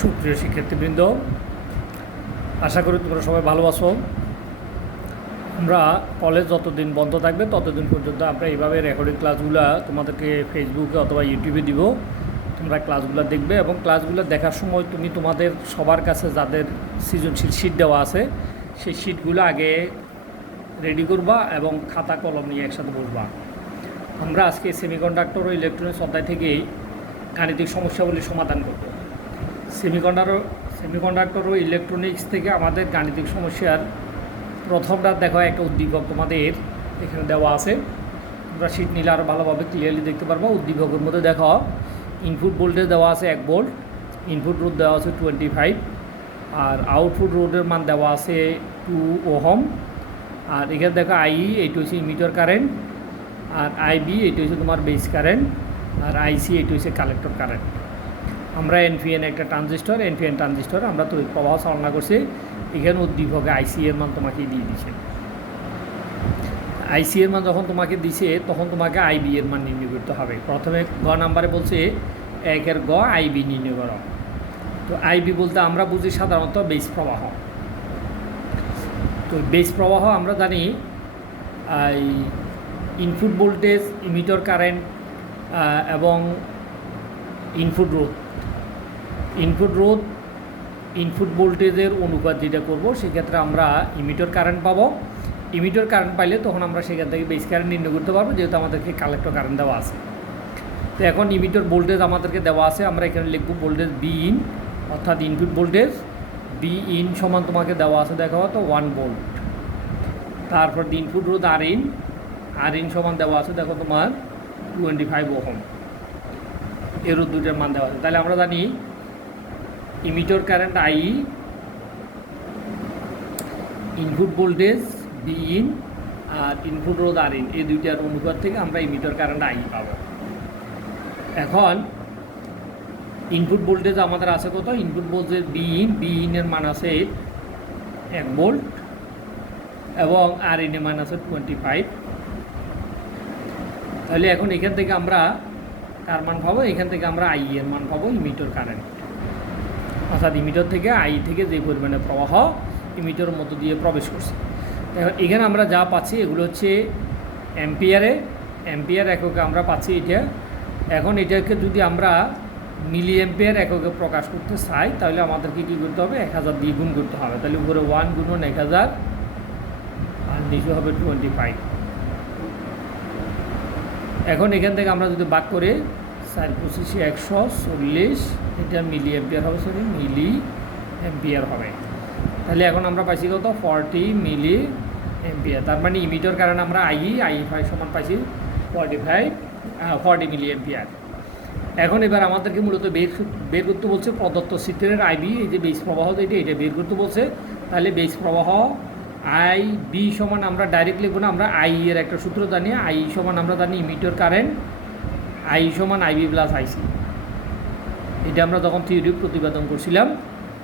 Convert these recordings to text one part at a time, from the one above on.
সুপ্রিয় শিক্ষার্থীবৃন্দ, আশা করি তোমরা সবাই ভালো আছো। আমরা কলেজ যতদিন বন্ধ থাকবে ততদিন পর্যন্ত আমরা এইভাবে রেকর্ডিং ক্লাসগুলো তোমাদেরকে ফেসবুকে অথবা ইউটিউবে দিব। তোমরা ক্লাসগুলো দেখবে এবং ক্লাসগুলো দেখার সময় তুমি তোমাদের সবার কাছে যাদের সৃজনশীল শিট দেওয়া আছে সেই শিটগুলো আগে রেডি করবা এবং খাতা কলম নিয়ে একসাথে বসবা। আমরা আজকে সেমিকন্ডাক্টর ও ইলেকট্রনিক্স অধ্যায় থেকেই গাণিতিক সমস্যাগুলি সমাধান করব। সেমিকন্ডাক্টর ও ইলেকট্রনিক্স থেকে আমাদের গাণিতিক সমস্যার প্রথমটা দেখো, একটা উদ্দীপক তোমাদের এখানে দেওয়া আছে। তোমরা শিট নিলে আরও ভালোভাবে ক্লিয়ারলি দেখতে পারবো। উদ্দীপকের মধ্যে দেখো ইনপুট ভোল্টেজ দেওয়া আছে 1 ভোল্ট, ইনপুট রোধ দেওয়া আছে 25, আর আউটপুট রোধের মান দেওয়া আছে 2 ওহম। আর এখানে দেখো এইটা হচ্ছে ইমিটার কারেন্ট, আর আইবি এটা হচ্ছে তোমার বেস কারেন্ট, আর আইসি এটা হচ্ছে কালেক্টর কারেন্ট। আমরা এনপিএন একটা ট্রানজিস্টর, আমরা তড়িৎ প্রবাহ চালনা করছি। এখানে উদ্দীপকে আইসি এর মান তোমাকে দিয়ে দিছে। আইসি এর মান যখন তোমাকে দিছে তখন তোমাকে আইবি এর মান নির্ণয় করতে হবে। প্রথমে গ নাম্বারে বলছে 1 গ আইবি নির্ণয় করো। তো আইবি বলতে আমরা বুঝি সাধারণত বেস প্রবাহ। তো বেস প্রবাহ আমরা জানি ইনপুট ভোল্টেজ, ইমিটার কারেন্ট এবং ইনপুট রোধ ইনপুট ভোল্টেজের অনুপাত যেটা করব সেক্ষেত্রে আমরা ইমিটার কারেন্ট পাবো। ইমিটার কারেন্ট পাইলে তখন আমরা সেখান থেকে বেস কারেন্ট নির্ণয় করতে পারবো, যেহেতু আমাদেরকে কালেক্টর কারেন্ট দেওয়া আছে। তো এখন ইমিটার ভোল্টেজ আমাদেরকে দেওয়া আছে, আমরা এখানে লিখব ভোল্টেজ বি ইন, অর্থাৎ ইনপুট ভোল্টেজ বি ইন সমান তোমাকে দেওয়া আছে দেখো তো 1 ভোল্ট। তারপর ইনপুট রোধ আর ইন সমান দেওয়া আছে দেখো তোমার 25 ওহম। এর দুইটার মান দেওয়া আছে। তাহলে আমরা জানি emitter current I, input voltage V in আর ইনপুট রোধ আর ইন, এই দুইটার অনুপাত থেকে আমরা ইমিটার কারেন্ট আই পাবো। এখন ইনপুট ভোল্টেজ আমাদের আছে কত? ইনপুট ভোল্টেজ বি ইনের মান আছে 1 ভোল্ট এবং আর ইনের মান আছে 25। তাহলে এখন এখান থেকে আমরা কার মান পাবো? এখান থেকে আমরা আই এর মান পাবো, ইমিটার কারেন্ট। অর্থাৎ ইমিটার থেকে আই থেকে যে পরিমাণে প্রবাহ ইমিটারের মধ্য দিয়ে প্রবেশ করছে। এখানে আমরা যা পাচ্ছি এগুলো হচ্ছে অ্যাম্পিয়ার এককে আমরা পাচ্ছি এটা। এখন এটাকে যদি আমরা মিলি অ্যাম্পিয়ার এককে প্রকাশ করতে চাই তাহলে আমাদেরকে কী করতে হবে? 1000 দিয়ে গুণ করতে হবে। তাহলে উপরে 1 গুণন 1000 আর নিচে হবে 25। এখন এখান থেকে আমরা যদি ভাগ করে 4 25 140, এটা মিলি অ্যাম্পিয়ার হবে, মিলি অ্যাম্পিয়ার হবে। তাহলে এখন আমরা পাইছি কত? 40 মিলি অ্যাম্পিয়ার। তার মানে ইমিটার কারণে আমরা আই সমান পাইছি 40 মিলি অ্যাম্পিয়ার। এখন এবার আমাদেরকে মূলত বের করতে বলছে প্রদত্ত চিত্রের আইবি, এই যে বেস প্রবাহ এটা বের করতে বলছে। তাহলে বেস প্রবাহ আই বি সমান আমরা ডাইরেক্ট লিখব না, আমরা আই এর একটা সূত্র জানি। আই সমান আমরা জানি ইমিটার কারেন্ট আই সমান আইবি প্লাস আইসি। এটা আমরা যখন থিওরি প্রতিপাদন করছিলাম,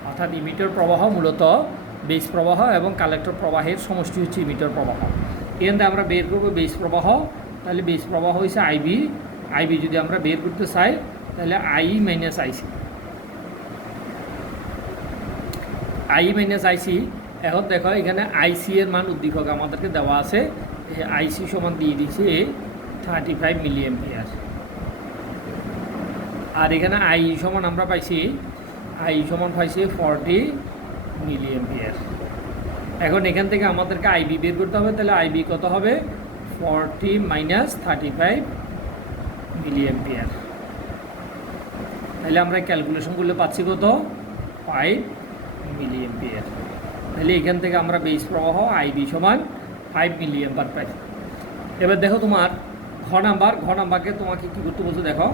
অর্থাৎ ইমিটার প্রবাহ মূলত বেস প্রবাহ এবং কালেক্টর প্রবাহের সমষ্টি হচ্ছে ইমিটার প্রবাহ। এখান থেকে আমরা বের করবো বেস প্রবাহ। তাহলে বেস প্রবাহ হচ্ছে আইবি যদি আমরা বের করতে চাই তাহলে আই মাইনাস আইসি। এখন দেখো এখানে আইসি এর মান উদ্দীপক আমাদেরকে দেওয়া আছে। আইসি সমান দিয়ে দিচ্ছে 35 মিলি অ্যাম্পিয়ার। আর এখানে আই সমান আমরা পাইছি 40 মিলি অ্যাম্পিয়ার। এখন এখান থেকে আমাদেরকে আইবি বের করতে হবে। তাহলে আইবি কত হবে? 40 মাইনাস 35 মিলি অ্যাম্পিয়ার। তাহলে আমরা ক্যালকুলেশন করলে পাচ্ছি কত? 5 মিলি অ্যাম্পিয়ার। তাহলে এখান থেকে আমরা বেস প্রবাহ আইবি সমান 5 মিলি অ্যাম্পিয়ার পাই। এবার দেখো তোমার ঘ নাম্বারকে তোমাকে কী করতে বলছে? দেখো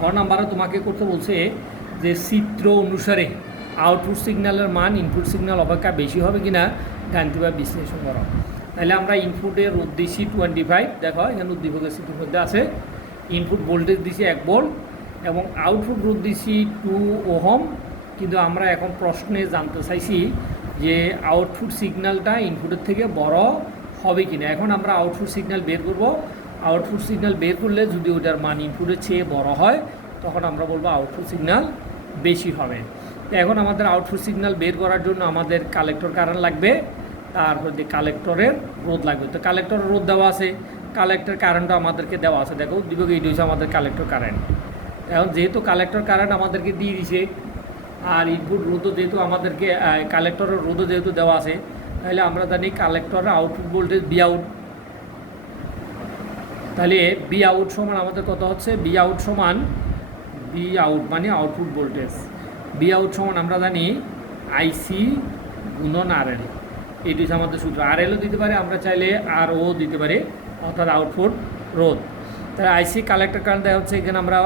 ঘ নাম্বারে তোমাকে করতে বলছে যে চিত্র অনুসারে আউটপুট সিগন্যালের মান ইনপুট সিগন্যাল অপেক্ষা বেশি হবে কিনা গাণিতিকভাবে বিশ্লেষণ করো। তাহলে আমরা ইনপুটের রোধ দিচ্ছি 25, দেখো এখানে উদ্দীপকের চিত্রের মধ্যে আছে। ইনপুট ভোল্টেজ দিচ্ছি 1 ভোল্ট এবং আউটপুট রোধ দিচ্ছি 2 ওহম। কিন্তু আমরা এখন প্রশ্নে জানতে চাইছি যে আউটপুট সিগন্যালটা ইনপুটের থেকে বড় হবে কিনা। এখন আমরা আউটপুট সিগন্যাল বের করব। আউটপুট সিগন্যাল বের করলে যদি ওটার মান ইনপুটের চেয়ে বড় হয় তখন আমরা বলবো আউটপুট সিগন্যাল বেশি হবে। তো এখন আমাদের আউটপুট সিগন্যাল বের করার জন্য আমাদের কালেক্টর কারেন্ট লাগবে, তারপর কালেক্টরের রোধ লাগবে। তো কালেক্টরের রোধ দেওয়া আছে, কালেক্টর কারেন্টও আমাদেরকে দেওয়া আছে। দেখো উদ্দীপক এইটা হচ্ছে আমাদের কালেক্টর কারেন্ট। এখন যেহেতু কালেক্টর কারেন্ট আমাদেরকে দিয়ে দিছে, আর ইনপুট রোধও যেহেতু আমাদেরকে কালেক্টরের রোধও যেহেতু দেওয়া আছে, তাহলে আমরা জানি কালেক্টরের আউটপুট ভোল্টেজ বি আউট। তাহলে বি আউট সমান আমাদের কত হচ্ছে, বি আউট সমান বি আউট মানে আউটপুট ভোল্টেজ। বি আউট সমান আমরা জানি আইসি গুণন আর এল, এটি হচ্ছে আমাদের সূত্র। আর এলও দিতে পারে, আমরা চাইলে আর ও দিতে পারি, অর্থাৎ আউটপুট রোধ। তাহলে আইসি কালেক্টর কারেন্ট দেওয়া হচ্ছে, এখানে আমরা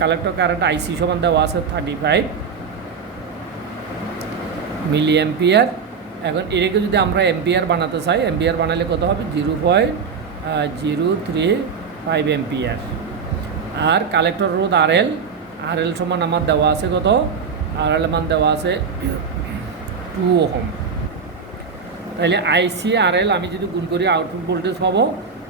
কালেক্টর কারেন্ট আইসি সমান দেওয়া আছে 35 মিলি অ্যাম্পিয়ার। এখন এটাকে যদি আমরা এম্পিয়ার বানাতে চাই, এম্পিয়ার বানালে কত হবে, 0.035 এম্পিয়ার। আর কালেক্টর রোধ আর এল সমান আমার দেওয়া আছে কত, আর এল মান দেওয়া আছে 2 ওহম। তাহলে আইসি আর এল আমি যদি গুণ করি আউটপুট ভোল্টেজ পাবো।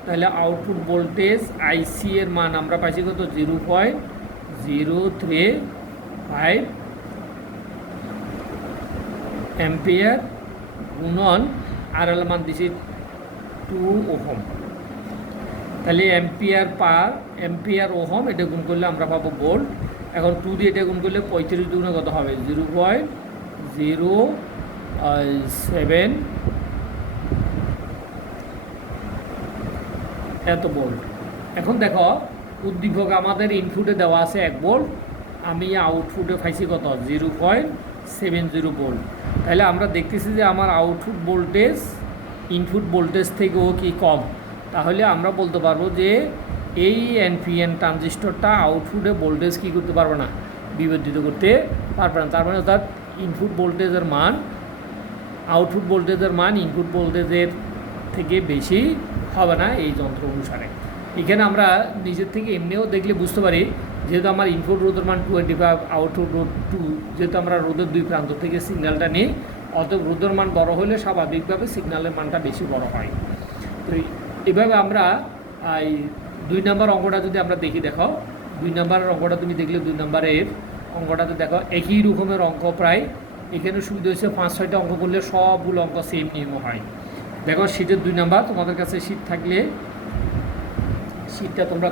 তাহলে আউটপুট ভোল্টেজ আইসি এর মান আমরা পাইছি কত, 0.035 এম্পিয়ার গুণন আর এল মান দিছি 2 ওহম। তাহলে এম্পিয়ার ওহম এটা গুণ করলে আমরা পাবো ভোল্ট। এখন 2 দিয়ে এটা গুণ করলে 35 দুগুণে কত হবে, 0.07 এত ভোল্ট। এখন দেখো উদ্দীপক আমাদের ইনপুটে দেওয়া আছে 1 ভোল্ট, আমি আউটপুটে পাইছি কত, 0.70 ভোল্ট। তাহলে আমরা দেখতেছি যে আমার আউটপুট ভোল্টেজ ইনপুট ভোল্টেজ থেকেও কি কম। তাহলে আমরা বলতে পারবো যে এই এনপিএন ট্রানজিস্টরটা আউটপুটে ভোল্টেজ কী করতে পারবে না, বিবর্ধিত করতে পারবে না। তার মানে অর্থাৎ ইনপুট ভোল্টেজের মান, আউটপুট ভোল্টেজের মান ইনপুট ভোল্টেজের থেকে বেশি হবে না এই যন্ত্র অনুসারে। এখানে আমরা নিজের থেকে এমনিও দেখলে বুঝতে পারি, যেহেতু আমার ইনপুট রোধের মান 25, আউটপুট রোধ 2, যেহেতু আমরা রোধের 2 প্রান্ত থেকে সিগন্যালটা নিই, অতএব রোধের মান বড় হলে স্বাভাবিকভাবে সিগন্যালের মানটা বেশি বড় হয়। তো এভাবে আমরা এই 2 নম্বর অঙ্কটা যদি আমরা দেখি, দেখো 2 নম্বরের অঙ্কটা তুমি দেখলে 2 নম্বরের অঙ্কটাতে দেখো একই রকমের অঙ্ক প্রায়। এখানে সুবিধা হচ্ছে 5-6টা অঙ্ক করলে সবগুলো অঙ্ক সেম নিয়ম হয়। দেখো শীটের 2 নম্বর, তোমাদের কাছে শীট থাকলে শীটটা তোমরা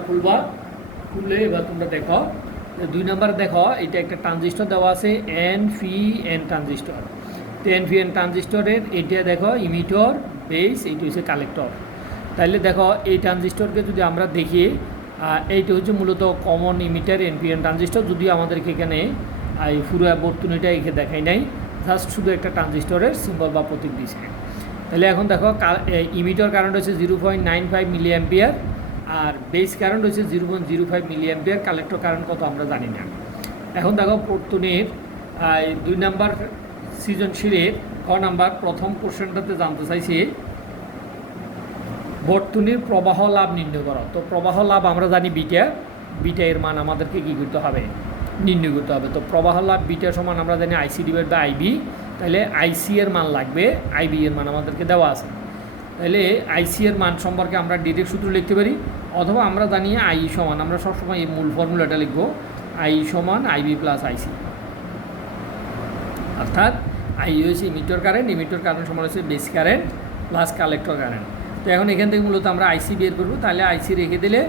খুললে এবার তোমরা দেখো 2 নম্বর। দেখো এটা একটা ট্রানজিস্টর দেওয়া আছে এন ট্রানজিস্টর। তো এন ট্রানজিস্টরের এটা দেখো ইমিটর, বেস, এইটা হচ্ছে কালেক্টর। তাহলে দেখো এই ট্রানজিস্টরকে যদি আমরা দেখি, এইটা হচ্ছে মূলত কমন ইমিটার এন ট্রানজিস্টর। যদিও আমাদেরকে এখানে এই পুরো বর্তনীটা এখানে দেখাই নাই, জাস্ট শুধু একটা ট্রানজিস্টরের সিম্বল বা প্রতীক দিয়েছে। তাহলে এখন দেখো ইমিটর কারেন্ট হচ্ছে 0.95 মিলি অ্যাম্পিয়ার, আর বেস কারেন্ট হচ্ছে 0.05 মিলি অ্যাম্পিয়ার। কালেক্টর কারেন্ট কত আমরা জানি না। এখন দেখো বর্তনীর 2 নম্বর সৃজনশীলের ক নাম্বার প্রথম কোশ্চেনটাতে জানতে চাইছি বর্তনীর প্রবাহ লাভ নির্ণয় করো। তো প্রবাহ লাভ আমরা জানি বিটা এর মান আমাদেরকে কী করতে হবে, নির্ণয় করতে হবে। তো প্রবাহ লাভ বিটা সমান আমরা জানি আইসি ডিভাইড বাই আইবি। তাহলে আইসি এর মান লাগবে, আইবি এর মান আমাদেরকে দেওয়া আছে। তাহলে আইসি এর মান সম্পর্কে আমরা ডিরেক্ট সূত্র লিখতে পারি, অথবা আমরা জানি আই সমান, আমরা সবসময় এই মূল ফর্মুলাটা লিখব, আই সমান আইবি প্লাস আইসি। অর্থাৎ আই হচ্ছে ইমিটর কারেন্ট সমান হচ্ছে base current plus collector current. তো এখন এখান থেকে মূলত আমরা আইসি বের করব। তাহলে আইসি রেখে দিলে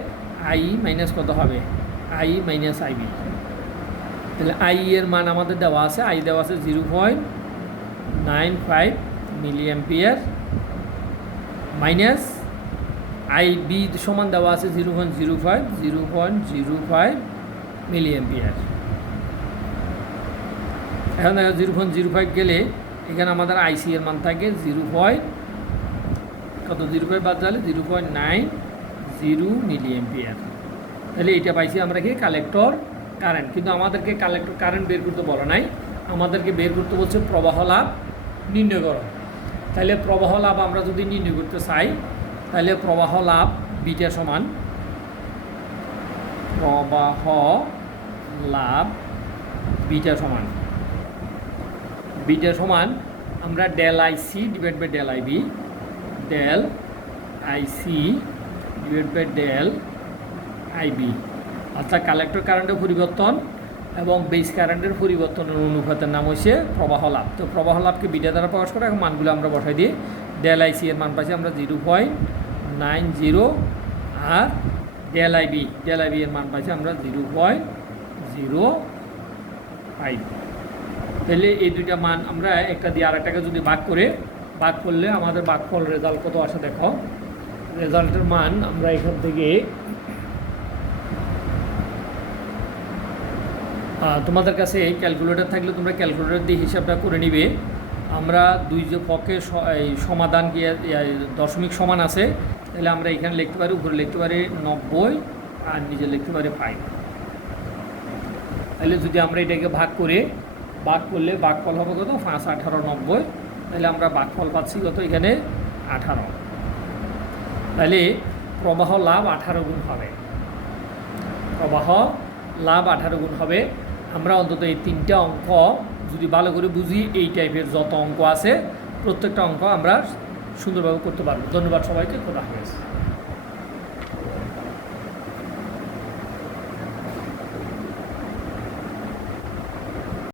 আই মাইনাস কত হবে, আই মাইনাস আইবি। তাহলে আই এর মান আমাদের দেওয়া আছে, আই দেওয়া আছে 0.95 মিলি অ্যাম্পিয়ার, মাইনাস আইবি সমান দেওয়া আছে 0.05 মিলি অ্যাম্পিয়ার। এখন দেখো 0.05 গেলে এখানে আমাদের আইসি এর মান থাকে 0.05 বাদ দিলে 0.90 মিলি অ্যাম্পিয়ার। তাহলে এটা পাইছি আমরা কি কালেক্টর কারেন্ট। কিন্তু আমাদেরকে কালেক্টর কারেন্ট বের করতে বলা নাই, আমাদেরকে বের করতে বলছে প্রবাহ লাভ নির্ণয় করো। তাহলে প্রবাহ লাভ আমরা যদি নির্ণয় করতে চাই, তাহলে প্রবাহ লাভ বিটা সমান, প্রবাহ লাভ বিটা সমান আমরা del IC divide by del IB, del IC divide by del IB. অর্থাৎ কালেক্টর কারেন্টের পরিবর্তন এবং বেস কারেন্টের পরিবর্তনের অনুপাতের নাম হচ্ছে প্রবাহ লাভ। তো প্রবাহ লাভকে বিটা দ্বারা প্রকাশ করে এখন মানগুলো আমরা বসাই দিই। ডেল আইসি এর মান পাচ্ছি আমরা 0.90 আর ডেল আইবি এর মান পাচ্ছি আমরা 0.05। তাহলে এই দুইটা মান আমরা একটা দিয়ে আরেকটাকে যদি ভাগ করলে আমাদের ভাগফল রেজাল্ট কত আসে দেখো। রেজাল্টের মান আমরা এখান থেকে তোমাদের কাছে ক্যালকুলেটর থাকলে তোমরা ক্যালকুলেটর দিয়ে হিসাবটা করে নিবে। আমরা দুই যে পক্ষে সমাধান গিয়ে দশমিক সমান আছে, তাহলে আমরা এখানে লিখতে পারি, উপরে লিখতে পারি 90 আর নিচে লিখতে পারি 5। তাহলে যদি আমরা এটাকে ভাগ করলে ভাগফল হবে কত 5, 18, 90। তাহলে আমরা ভাগফল পাচ্ছি কত এখানে 18। তাহলে প্রবাহ লাভ 18 গুণ হবে, প্রবাহ লাভ 18 গুণ হবে। আমরা অন্তত এই তিনটা অঙ্ক যদি ভালো করে বুঝি, এই টাইপের যত অঙ্ক আছে প্রত্যেকটা অঙ্ক আমরা সুন্দরভাবে করতে পারবো। ধন্যবাদ সবাইকে, খোদা হাফেজ।